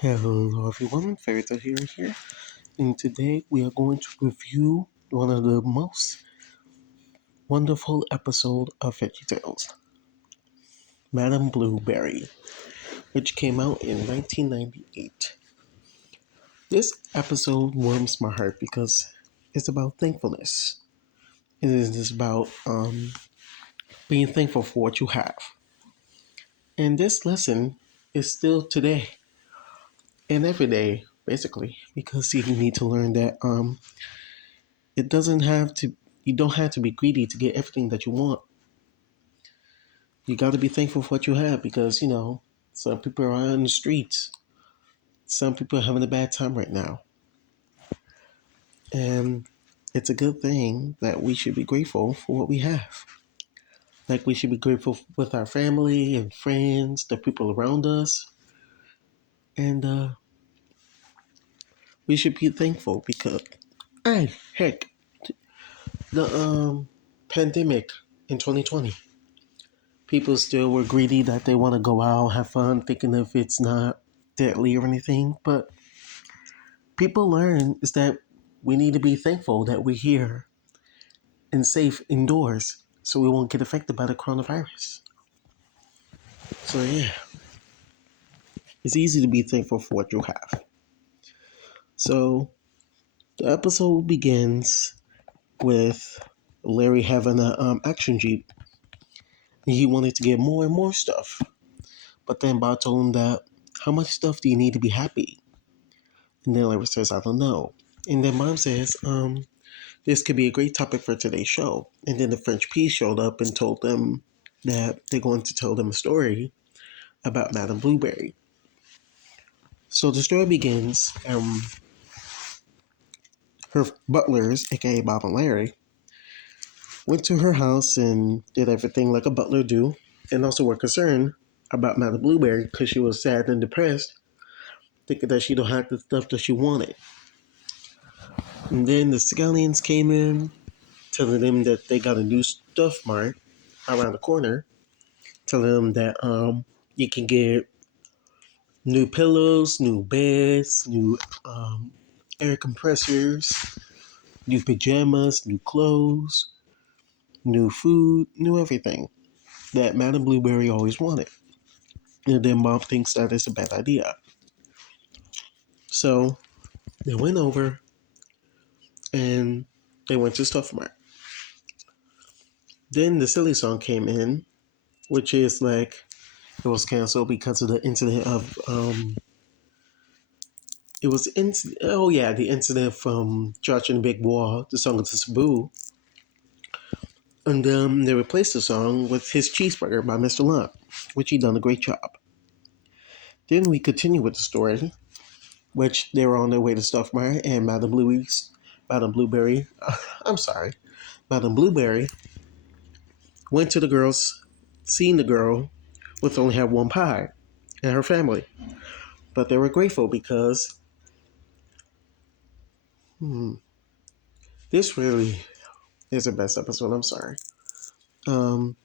Hello everyone, Fairytale here, and today we are going to review one of the most wonderful episodes of VeggieTales, Madame Blueberry, which came out in 1998. This episode warms my heart because it's about thankfulness. It is about being thankful for what you have. And this lesson is still today and every day, basically, because you need to learn that it doesn't have to you don't have to be greedy to get everything that you want. You got to be thankful for what you have because some people are on the streets, some people are having a bad time right now, and it's a good thing that we should be grateful for what we have. Like we should be grateful with our family and friends, the people around us, and we should be thankful because, hey, heck, the pandemic in 2020. People still were greedy that they want to go out, have fun, thinking if it's not deadly or anything. But people learn is that we need to be thankful that we're here and safe indoors so we won't get affected by the coronavirus. So, yeah, it's easy to be thankful for what you have. So, the episode begins with Larry having an action jeep. He wanted to get more and more stuff. But then Bob told him that, how much stuff do you need to be happy? And then Larry says, I don't know. And then Mom says, this could be a great topic for today's show. And then the French Peas showed up and told them that they're going to tell them a story about Madame Blueberry. So the story begins, her butlers, aka Bob and Larry, went to her house and did everything like a butler do, and also were concerned about Madame Blueberry because she was sad and depressed, thinking that she don't have the stuff that she wanted. And then the scallions came in, telling them that they got a new stuff mart around the corner, telling them that you can get new pillows, new beds, new air compressors, new pajamas, new clothes, new food, new everything that Madame Blueberry always wanted. And then Mom thinks that is a bad idea. So they went over and they went to Stuff Mart. Then the silly song came in, which is like it was canceled because of the incident of the incident from George and the Big Wall, the song of the Sabu. And they replaced the song with His Cheeseburger by Mr. Lump, which he done a great job. Then we continue with the story, which they were on their way to Stuff Mart, and Madame Blueberry, I'm sorry, Madame Blueberry went to the girls, seeing the girl with only had one pie, and her family. But they were grateful because this really is the best episode. I'm sorry. Um,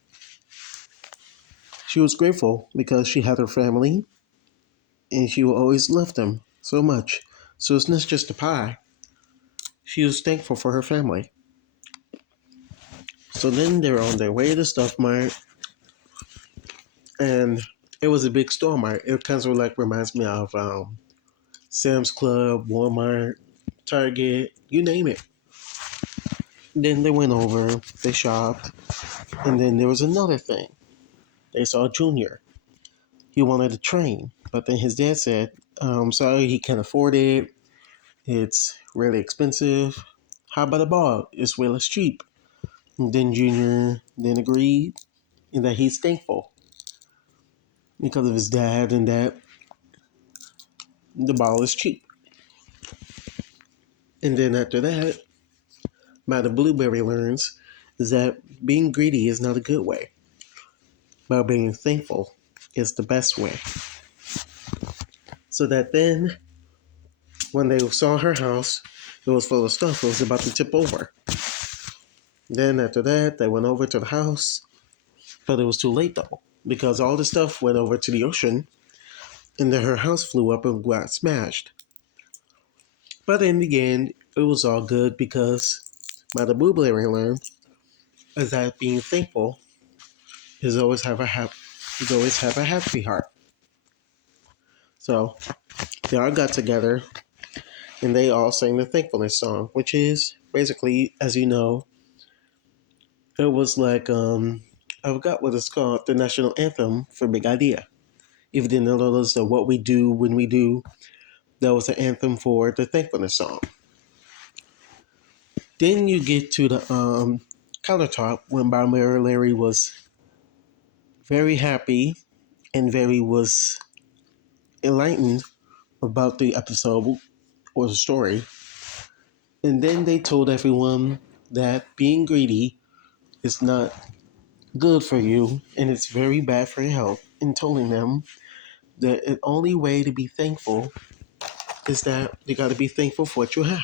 she was grateful because she had her family and she will always love them so much. So it's not just a pie. She was thankful for her family. So then they were on their way to Stuff Mart, and it was a big store mart. It kind of like reminds me of Sam's Club, Walmart, Target, you name it. Then they went over, they shopped, and then there was another thing. They saw Junior. He wanted a train, but then his dad said, sorry, he can't afford it. It's really expensive. How about a ball? It's really cheap. And then Junior then agreed and that he's thankful because of his dad and that the ball is cheap. And then after that, Madam Blueberry learns is that being greedy is not a good way, but being thankful is the best way. So that then, when they saw her house, it was full of stuff. It was about to tip over. Then after that, they went over to the house, but it was too late though because all the stuff went over to the ocean, and then her house flew up and got smashed. But in the end, it was all good because Mother Blueberry learned is that being thankful is always have a is always have a happy heart. So they all got together and they all sang the thankfulness song, which is basically, as you know, it was like I forgot what it's called, the national anthem for Big Idea. If you didn't know those, the what we do when we do, that was the anthem for the thankfulness song. Then you get to the countertop when Bob Larry was very happy and very was enlightened about the episode or the story. And then they told everyone that being greedy is not good for you and it's very bad for your health, and telling them that the only way to be thankful is that you got to be thankful for what you have.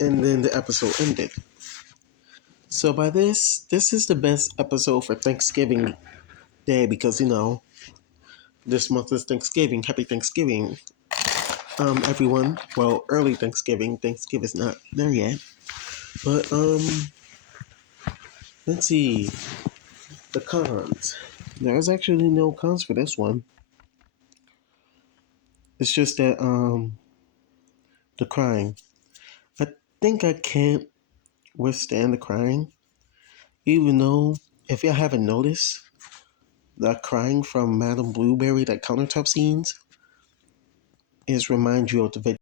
And then the episode ended. So by this is the best episode for Thanksgiving Day because this month is Thanksgiving. Happy Thanksgiving, everyone. Well, early Thanksgiving. Thanksgiving's not there yet, but let's see the cons. There's actually no cons for this one. It's just that the crying. I think I can't withstand the crying, even though if y'all haven't noticed, the crying from Madame Blueberry, that countertop scenes, is remind you of the